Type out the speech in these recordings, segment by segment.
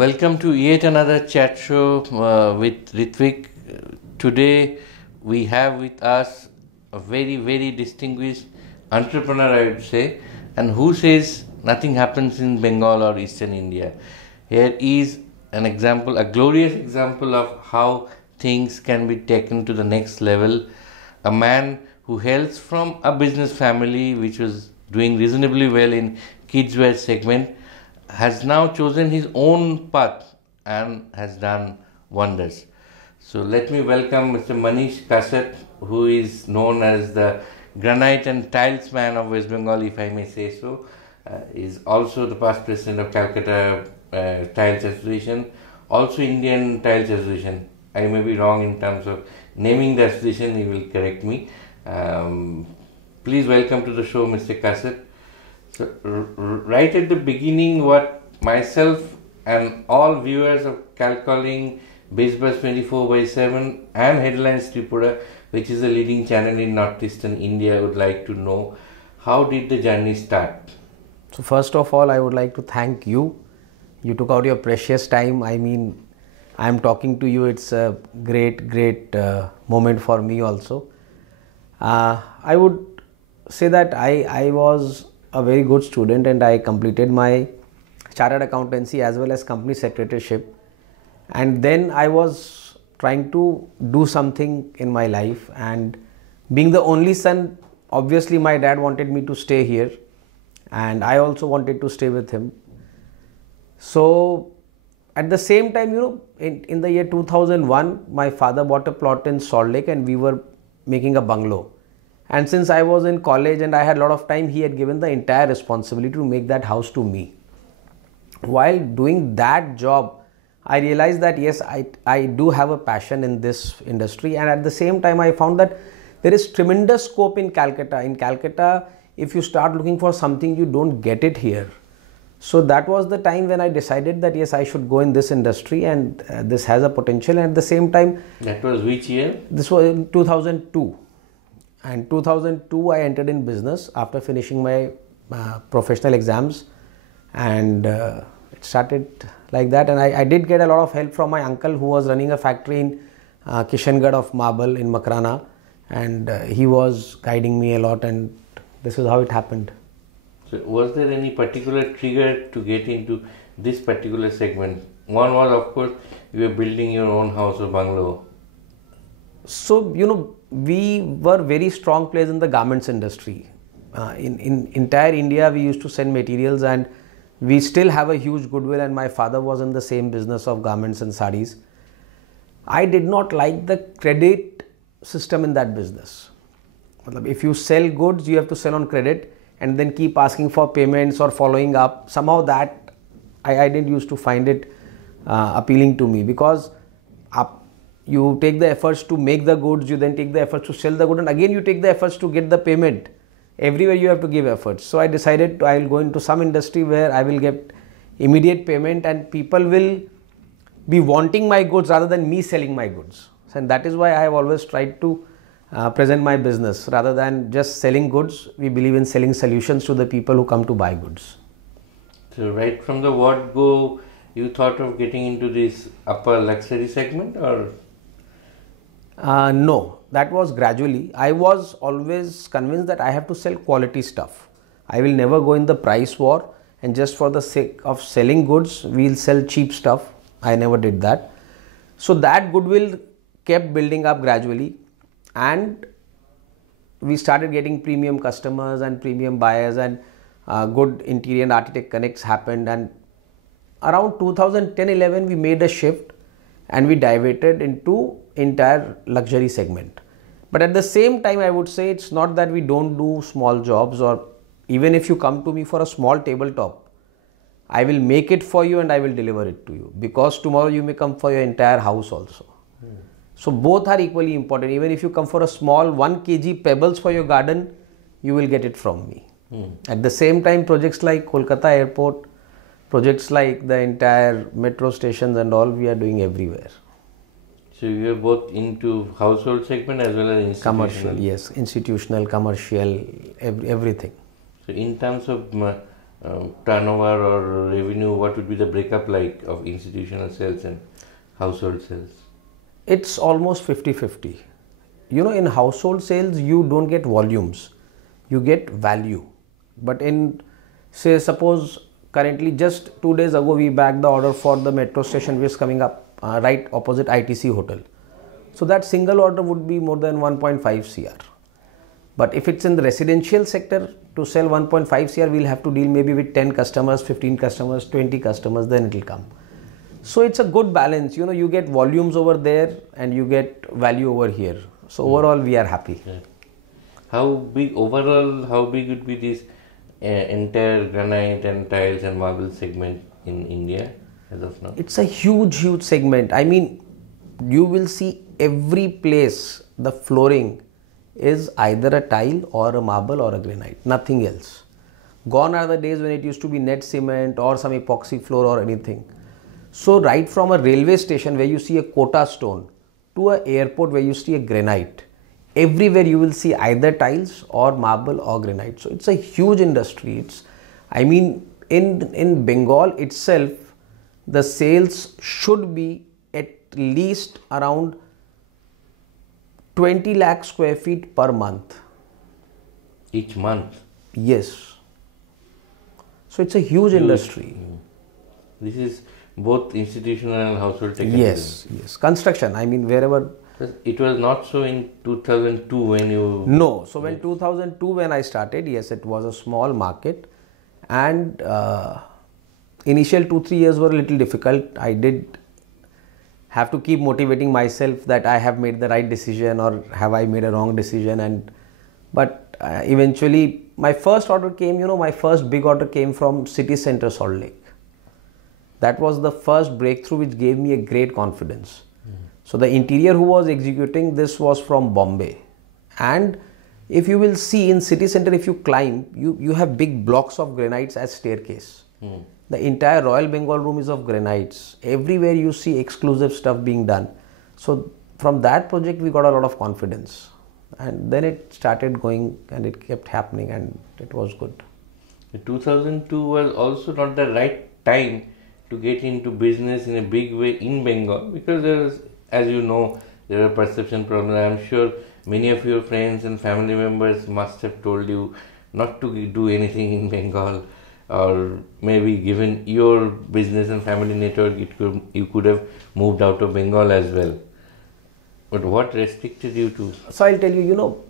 Welcome to yet another chat show with Ritvik. Today we have with us a very distinguished entrepreneur, I would say, and who says nothing happens in Bengal or Eastern India. Here is an example, a glorious example of how things can be taken to the next level. A man who hails from a business family which was doing reasonably well in kidswear segment has now chosen his own path and has done wonders. So let me welcome Mr. Manish Kasat, who is known as the Granite and Tiles man of West Bengal, if I may say so. Is also the past president of Calcutta Tiles Association, also Indian Tiles Association. I may be wrong in terms of naming the association, he will correct me. Please welcome to the show, Mr. Kasat. So, right at the beginning, what myself and all viewers of Calcalling, BizBuzz 24/7 and Headlines Tripura, which is the leading channel in northeastern India, would like to know, how did the journey start? So first of all, I would like to thank you. You took out your precious time. I mean, I am talking to you. It's a great moment for me also. I would say that I was a very good student and I completed my chartered accountancy as well as company secretaryship, and then I was trying to do something in my life, and being the only son, obviously my dad wanted me to stay here and I also wanted to stay with him. So at the same time, in the year 2001, my father bought a plot in Salt Lake and we were making a bungalow. And since I was in college and I had a lot of time, he had given the entire responsibility to make that house to me. While doing that job, I realized that yes, I do have a passion in this industry, and at the same time I found that there is tremendous scope in Calcutta. In Calcutta, if you start looking for something, you don't get it here. So that was the time when I decided that yes, I should go in this industry and this has a potential. And at the same time... That was which year? This was in 2002. And 2002 I entered in business after finishing my professional exams, and it started like that. And I did get a lot of help from my uncle, who was running a factory in Kishangarh of marble in Makrana, and he was guiding me a lot, and this is how it happened. So was there any particular trigger to get into this particular segment? One was, of course, you were building your own house or bungalow. So, we were very strong players in the garments industry. In entire India, we used to send materials, and we still have a huge goodwill, and my father was in the same business of garments and sarees. I did not like the credit system in that business. If you sell goods, you have to sell on credit and then keep asking for payments or following up. Somehow that I didn't used to find it appealing to me, because you take the efforts to make the goods, you then take the efforts to sell the good, and again you take the efforts to get the payment. Everywhere you have to give efforts. So I decided I will go into some industry where I will get immediate payment and people will be wanting my goods rather than me selling my goods. And that is why I have always tried to present my business rather than just selling goods. We believe in selling solutions to the people who come to buy goods. So right from the word go, you thought of getting into this upper luxury segment, or? No, that was gradually. I was always convinced that I have to sell quality stuff. I will never go in the price war, and just for the sake of selling goods, we'll sell cheap stuff. I never did that. So that goodwill kept building up gradually, and we started getting premium customers and premium buyers, and good interior and architect connects happened. And around 2010-11, we made a shift and we diverted into entire luxury segment. But at the same time, I would say it's not that we don't do small jobs, or even if you come to me for a small tabletop, I will make it for you and I will deliver it to you, because tomorrow you may come for your entire house also. So both are equally important. Even if you come for a small 1 kg pebbles for your garden, you will get it from me. At the same time, projects like Kolkata Airport, projects like the entire metro stations and all, we are doing everywhere. So you are both into household segment as well as institutional? Commercial, yes. Institutional, commercial, everything. So in terms of turnover or revenue, what would be the breakup like of institutional sales and household sales? It's almost 50-50. You know, in household sales, you don't get volumes, you get value. But in, say, suppose currently just 2 days ago, we bagged the order for the metro station which is coming up right opposite ITC hotel. So that single order would be more than 1.5 crore. But if it's in the residential sector, to sell 1.5 crore, we'll have to deal maybe with 10 customers, 15 customers, 20 customers, then it will come. So it's a good balance. You know, you get volumes over there and you get value over here. So overall, we are happy. Yeah. How big overall, how big would be this entire granite and tiles and marble segment in India as of now? It's a huge segment. I mean, you will see every place the flooring is either a tile or a marble or a granite, nothing else. Gone are the days when it used to be net cement or some epoxy floor or anything. So right from a railway station where you see a quota stone to an airport where you see a granite, everywhere you will see either tiles or marble or granite. So it's a huge industry. I mean, in Bengal itself, the sales should be at least around 20 lakh square feet per month. Each month? Yes. So it's a huge industry. This is both institutional and household tech. Yes. Construction, I mean, wherever. It was not so in 2002 when you... No. So when 2002 when I started, yes, it was a small market. And initial 2-3 years were a little difficult. I did have to keep motivating myself that I have made the right decision or have I made a wrong decision. But eventually my first order came, my first big order came from City Center Salt Lake. That was the first breakthrough which gave me a great confidence. So the interior who was executing this was from Bombay. And if you will see in City Center, if you climb, you have big blocks of granites as staircase. The entire Royal Bengal room is of granites. Everywhere you see exclusive stuff being done. So from that project, we got a lot of confidence. And then it started going and it kept happening and it was good. 2002 was also not the right time to get into business in a big way in Bengal because there is, as you know, there are perception problems. I'm sure many of your friends and family members must have told you not to do anything in Bengal, or maybe given your business and family network, you could have moved out of Bengal as well. But what restricted you to? So I'll tell you,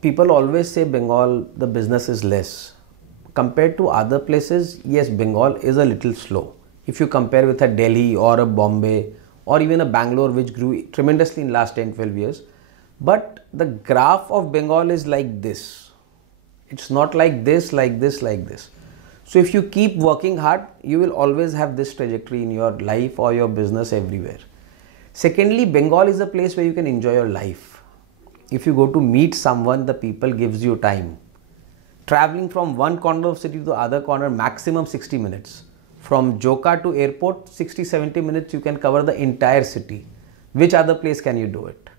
people always say Bengal, the business is less. Compared to other places, yes, Bengal is a little slow. If you compare with a Delhi or a Bombay or even a Bangalore, which grew tremendously in last 10-12 years. But the graph of Bengal is like this. It's not like this, like this, like this. So if you keep working hard, you will always have this trajectory in your life or your business everywhere. Secondly, Bengal is a place where you can enjoy your life. If you go to meet someone, the people gives you time. Traveling from one corner of city to the other corner, maximum 60 minutes. From Joka to airport, 60-70 minutes, you can cover the entire city. Which other place can you do it?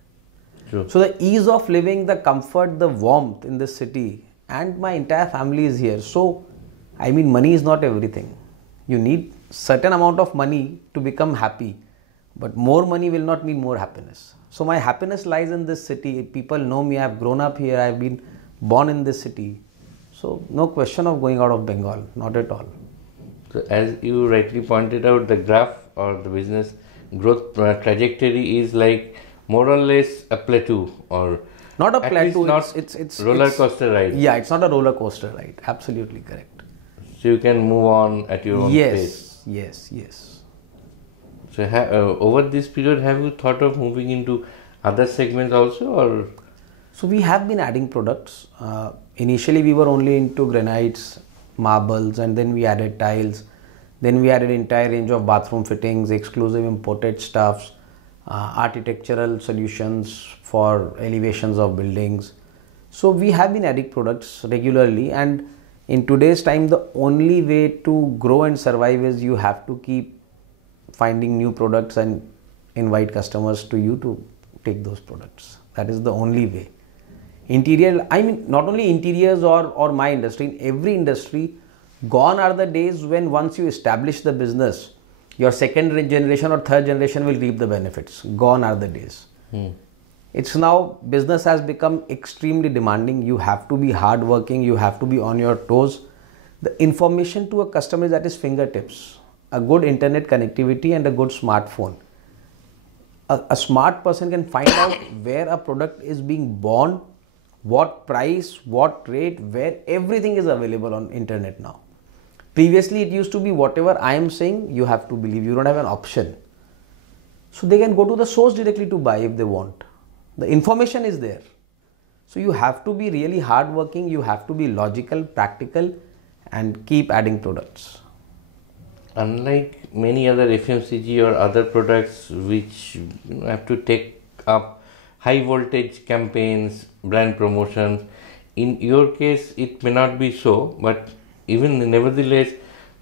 True. So the ease of living, the comfort, the warmth in this city, and my entire family is here. So, I mean, money is not everything. You need certain amount of money to become happy, but more money will not mean more happiness. So my happiness lies in this city. People know me. I have grown up here. I have been born in this city. So no question of going out of Bengal. Not at all. So as you rightly pointed out, the graph or the business growth trajectory is like more or less a plateau, or not a plateau. It's roller coaster ride. Yeah, it's not a roller coaster ride. Absolutely correct. So you can move on at your own pace. Yes. So over this period, have you thought of moving into other segments also, or? So we have been adding products. Initially, we were only into granites, marbles, and then we added tiles. Then we added entire range of bathroom fittings, exclusive imported stuffs, architectural solutions for elevations of buildings. So we have been adding products regularly, and in today's time, the only way to grow and survive is you have to keep finding new products and invite customers to you to take those products. That is the only way. Interior, I mean, not only interiors or my industry, in every industry, Gone are the days when once you establish the business, your second generation or third generation will reap the benefits. Gone are the days. It's now business has become extremely demanding. You have to be hardworking. You have to be on your toes. The information to a customer is at his fingertips. A good internet connectivity and a good smartphone. A smart person can find out where a product is being born, what price, what rate, where everything is available on internet now. Previously, it used to be whatever I am saying, you have to believe. You don't have an option. So they can go to the source directly to buy if they want. The information is there. So you have to be really hardworking. You have to be logical, practical, and keep adding products. Unlike many other FMCG or other products which have to take up high voltage campaigns, brand promotions, in your case it may not be so, but even nevertheless,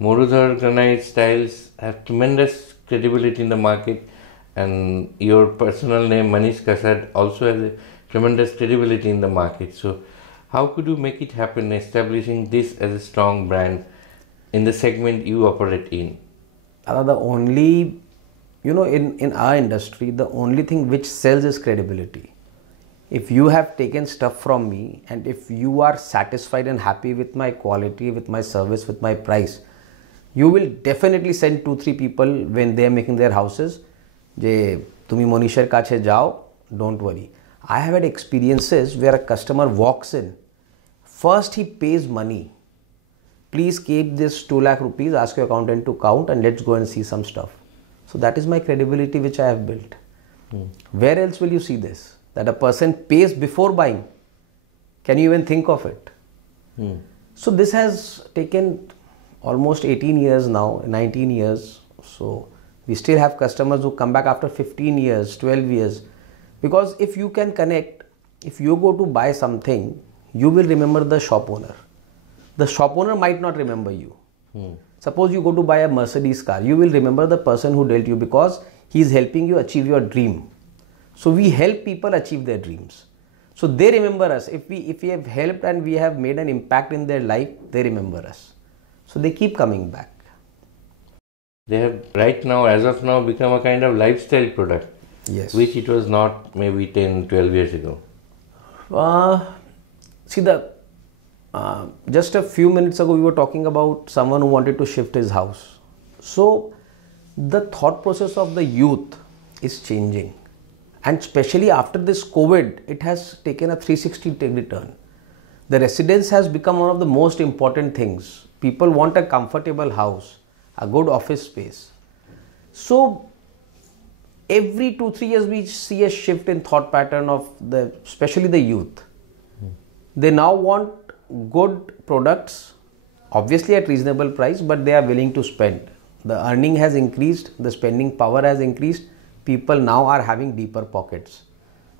Marudhar Granite styles have tremendous credibility in the market, and your personal name Manish Kasad also has a tremendous credibility in the market. So how could you make it happen, establishing this as a strong brand in the segment you operate in? The only, in our industry, the only thing which sells is credibility. If you have taken stuff from me and if you are satisfied and happy with my quality, with my service, with my price, you will definitely send 2-3 people when they are making their houses. Je, tumi Monishar kache jao, don't worry. I have had experiences where a customer walks in. First he pays money. Please keep this 2 lakh rupees, ask your accountant to count and let's go and see some stuff. So that is my credibility which I have built. Where else will you see this? That a person pays before buying. Can you even think of it? So this has taken almost 18 years now, 19 years. So we still have customers who come back after 15 years, 12 years. Because if you can connect, if you go to buy something, you will remember the shop owner. The shop owner might not remember you. Suppose you go to buy a Mercedes car, you will remember the person who dealt you because he is helping you achieve your dream. So we help people achieve their dreams. So they remember us. If we have helped and we have made an impact in their life, they remember us. So they keep coming back. They have right now, as of now, become a kind of lifestyle product. Yes. Which it was not maybe 10, 12 years ago. Just a few minutes ago we were talking about someone who wanted to shift his house. So the thought process of the youth is changing, and especially after this COVID, it has taken a 360-degree turn. The residence has become one of the most important things. People want a comfortable house, a good office space. So every 2-3 years we see a shift in thought pattern of especially the youth. They now want good products, obviously at reasonable price, but they are willing to spend. The earning has increased, the spending power has increased. People now are having deeper pockets.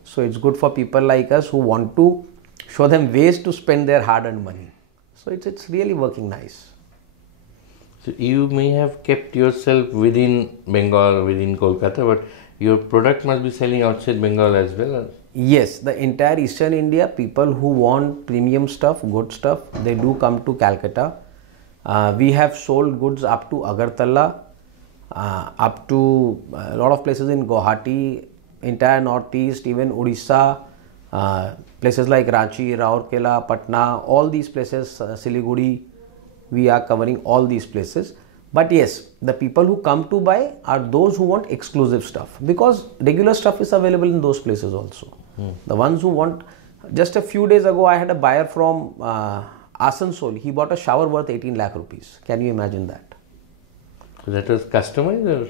So it's good for people like us who want to show them ways to spend their hard-earned money. So it's really working nice. So you may have kept yourself within Bengal, within Kolkata, but your product must be selling outside Bengal as well. Yes, the entire Eastern India, people who want premium stuff, good stuff, they do come to Calcutta. We have sold goods up to Agartala, up to a lot of places in Guwahati, entire Northeast, even Odisha, places like Ranchi, Raurkela, Patna, all these places, Siliguri, we are covering all these places. But yes, the people who come to buy are those who want exclusive stuff, because regular stuff is available in those places also. The ones who want, just a few days ago I had a buyer from Asansol. He bought a shower worth 18 lakh rupees. Can you imagine that? So that was customized or?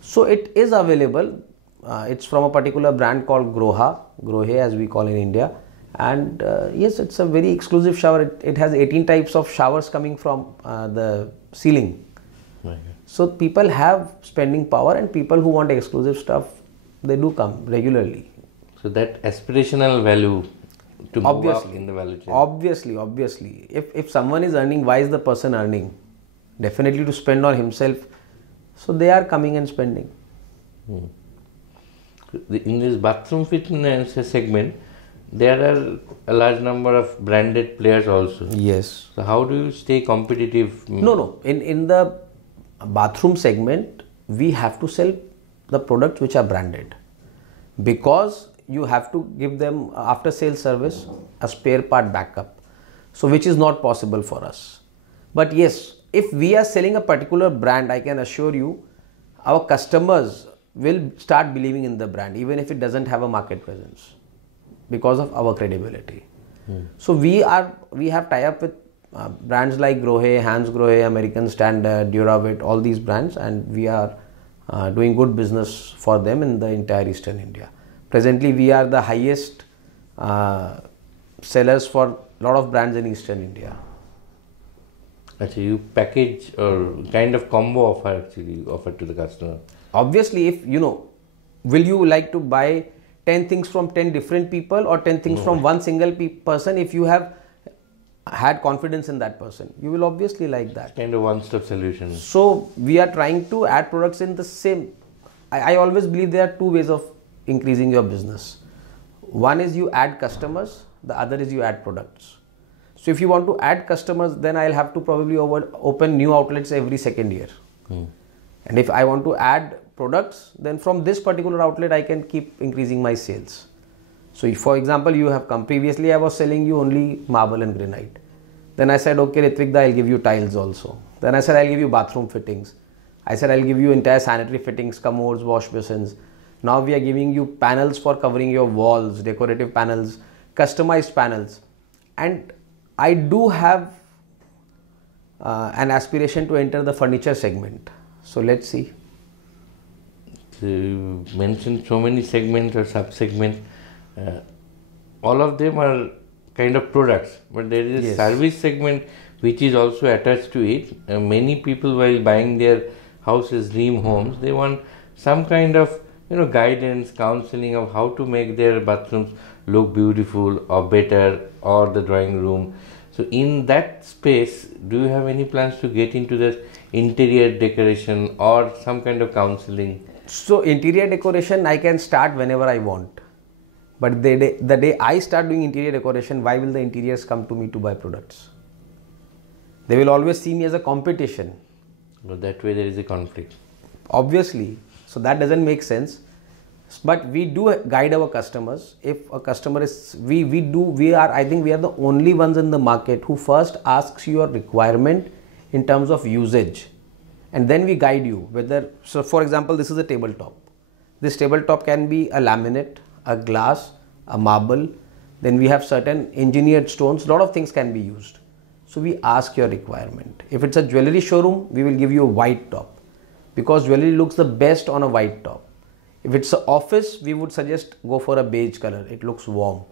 So it is available. It's from a particular brand called Grohe as we call in India. And yes, it's a very exclusive shower. It has 18 types of showers coming from the ceiling. So people have spending power, and people who want exclusive stuff, they do come regularly. So that aspirational value to move up in the value chain. Obviously. If someone is earning, why is the person earning? Definitely to spend on himself. So they are coming and spending. In this bathroom fitness segment, there are a large number of branded players also. Yes. So how do you stay competitive? No. In the bathroom segment, we have to sell the products which are branded, because you have to give them after sales service a spare part backup. So which is not possible for us. But yes, if we are selling a particular brand, I can assure you our customers will start believing in the brand even if it doesn't have a market presence, because of our credibility. So we have tie-up with brands like Grohe, Hans Grohe, American Standard, Duravit, all these brands, and we are doing good business for them in the entire Eastern India. Presently, we are the highest sellers for a lot of brands in Eastern India. Actually, you package or kind of combo offer actually offer to the customer. Obviously, if will you like to buy 10 things from 10 different people or 10 things from one single person? If you have had confidence in that person, you will obviously like that. Kind of one-stop solution. So we are trying to add products in the same. I always believe there are two ways of increasing your business. One is you add customers, the other is you add products. So if you want to add customers, then I'll have to probably open new outlets every second year. And if I want to add products, then from this particular outlet I can keep increasing my sales. So if, for example, you have come previously, I was selling you only marble and granite. Then I said, okay, Ritvik, I'll give you tiles also. Then I said, I'll give you bathroom fittings. I said, I'll give you entire sanitary fittings, commodes, wash basins. Now we are giving you panels for covering your walls, decorative panels, customized panels. And I do have an aspiration to enter the furniture segment. So let's see. So you mentioned so many segments or sub-segments. All of them are kind of products, but there is a service segment which is also attached to it. Many people, while buying their houses, dream homes, they want some kind of guidance, counseling of how to make their bathrooms look beautiful or better, or the drawing room. So in that space, do you have any plans to get into the interior decoration or some kind of counseling? So interior decoration I can start whenever I want. But the day I start doing interior decoration, why will the interiors come to me to buy products? They will always see me as a competition. So that way there is a conflict. Obviously. So that doesn't make sense. But we do guide our customers. If a customer is, I think we are the only ones in the market who first asks your requirement in terms of usage. And then we guide you whether, so for example, this is a tabletop. This tabletop can be a laminate, a glass, a marble. Then we have certain engineered stones. A lot of things can be used. So we ask your requirement. If it's a jewelry showroom, we will give you a white top, because jewelry looks the best on a white top. If it's an office, we would suggest go for a beige color. It looks warm.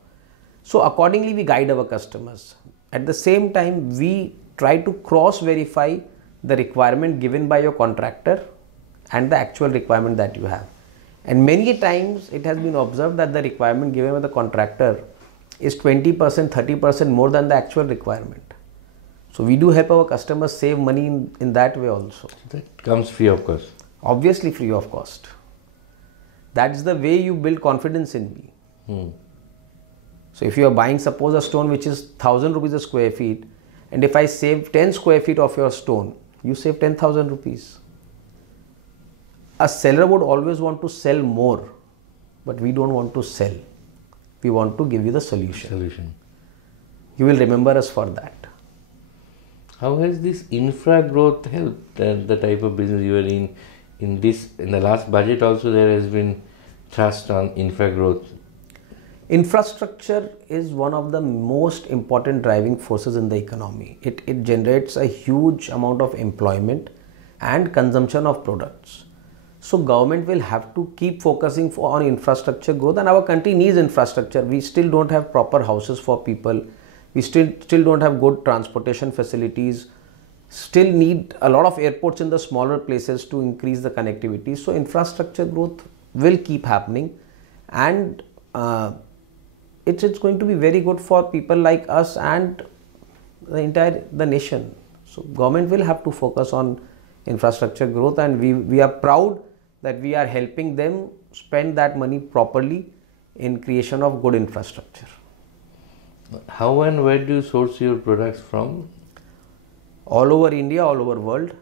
So accordingly, we guide our customers. At the same time, we try to cross-verify the requirement given by your contractor and the actual requirement that you have. And many times it has been observed that the requirement given by the contractor is 20%, 30% more than the actual requirement. So we do help our customers save money in that way also. That comes free of cost. Obviously free of cost. That's the way you build confidence in me. So if you are buying, suppose, a stone which is 1000 rupees a square feet, and if I save 10 square feet of your stone, you save 10,000 rupees. A seller would always want to sell more, but we don't want to sell. We want to give you the solution. You will remember us for that. How has this infra growth helped the type of business you are in? In the last budget also there has been thrust on infra growth. Infrastructure is one of the most important driving forces in the economy. It generates a huge amount of employment and consumption of products. So government will have to keep focusing on infrastructure growth, and our country needs infrastructure. We still don't have proper houses for people. We still don't have good transportation facilities. Still need a lot of airports in the smaller places to increase the connectivity. So infrastructure growth will keep happening, and it's going to be very good for people like us and the nation. So government will have to focus on infrastructure growth, and we are proud that we are helping them spend that money properly in creation of good infrastructure. How and where do you source your products from? All over India, all over world.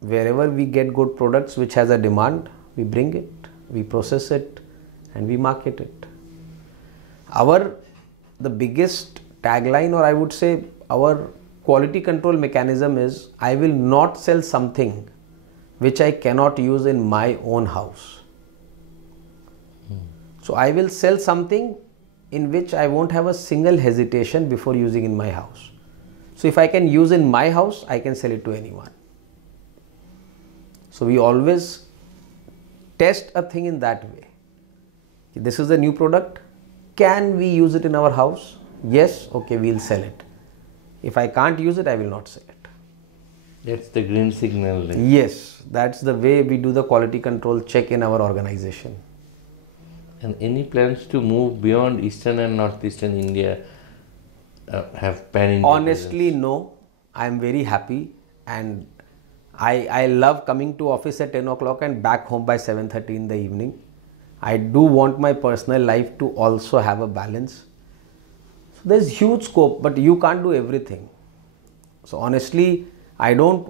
Wherever we get good products which has a demand, we bring it, we process it, and we market it. The biggest tagline, or I would say our quality control mechanism is, I will not sell something which I cannot use in my own house. So I will sell something in which I won't have a single hesitation before using in my house. So if I can use in my house, I can sell it to anyone. So we always test a thing in that way. This is a new product. Can we use it in our house? Yes. Okay, we'll sell it. If I can't use it, I will not sell it. That's the green signal. Right? Yes, that's the way we do the quality control check in our organization. And any plans to move beyond eastern and northeastern India? Have pan-India? Honestly, business? no. I am very happy, and I love coming to office at 10 o'clock and back home by 7:30 in the evening. I do want my personal life to also have a balance. So there's huge scope, but you can't do everything. So honestly, I don't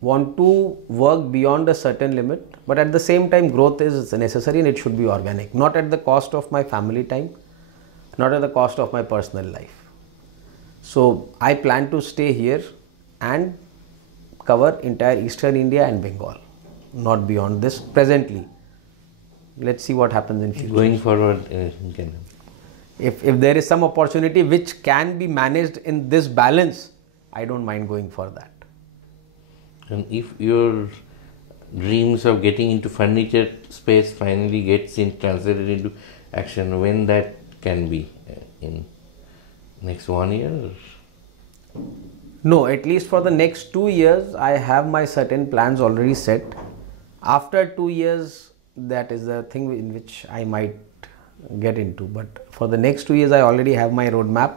want to work beyond a certain limit, but at the same time, growth is necessary and it should be organic, not at the cost of my family time, not at the cost of my personal life. So I plan to stay here and cover entire Eastern India and Bengal, not beyond this presently. Let's see what happens in future. Going forward, If there is some opportunity which can be managed in this balance, I don't mind going for that. And if your dreams of getting into furniture space finally gets translated into action, when that can be? In next 1 year? No, at least for the next 2 years, I have my certain plans already set. After 2 years, that is the thing in which I might get into. But for the next 2 years, I already have my roadmap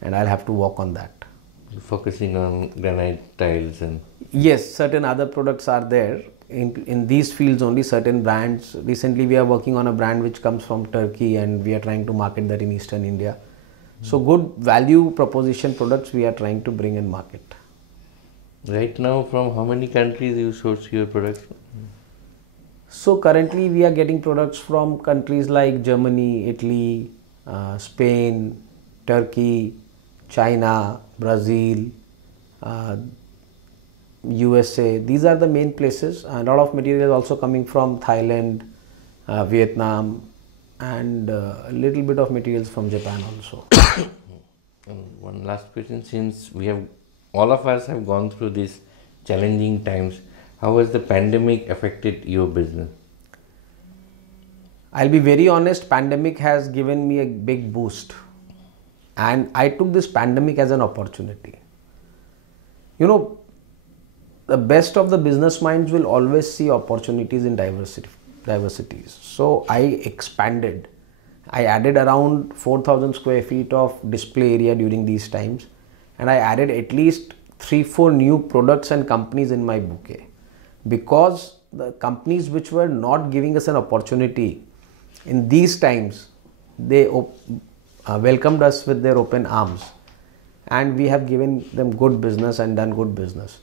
and I'll have to work on that. Focusing on granite tiles and... Yes, certain other products are there. In these fields only, certain brands. Recently, we are working on a brand which comes from Turkey and we are trying to market that in Eastern India. So good value proposition products we are trying to bring in market. Right now, from how many countries you source your products? So currently we are getting products from countries like Germany, Italy, Spain, Turkey, China, Brazil, USA. These are the main places. A lot of material is also coming from Thailand, Vietnam, and a little bit of materials from Japan also. And one last question, since all of us have gone through these challenging times, how has the pandemic affected your business? I'll be very honest, pandemic has given me a big boost. And I took this pandemic as an opportunity. You know, the best of the business minds will always see opportunities in diversities. So I expanded. I added around 4,000 square feet of display area during these times. And I added at least 3-4 new products and companies in my bouquet. Because the companies which were not giving us an opportunity in these times, they welcomed us with their open arms, and we have given them good business and done good business.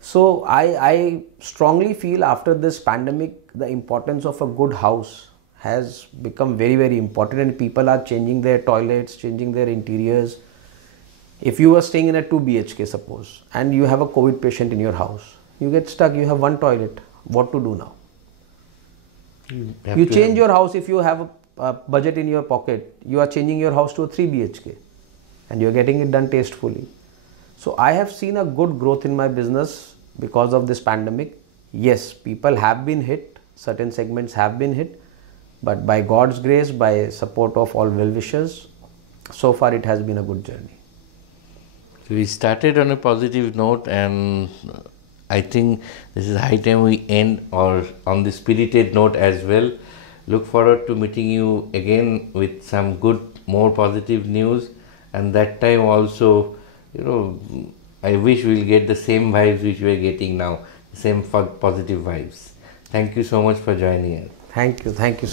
So I strongly feel after this pandemic, the importance of a good house has become very, very important, and people are changing their toilets, changing their interiors. If you are staying in a 2 BHK suppose, and you have a COVID patient in your house, you get stuck, you have one toilet, what to do now? You change your house. If you have a budget in your pocket, you are changing your house to a 3 BHK and you are getting it done tastefully. So I have seen a good growth in my business because of this pandemic. Yes, people have been hit, certain segments have been hit, but by God's grace, by support of all well-wishers, so far it has been a good journey. So we started on a positive note, and I think this is high time we end on the spirited note as well. Look forward to meeting you again with some good, more positive news, and that time also, I wish we'll get the same vibes which we are getting now, the same positive vibes. Thank you so much for joining us. Thank you, sir. Thank you.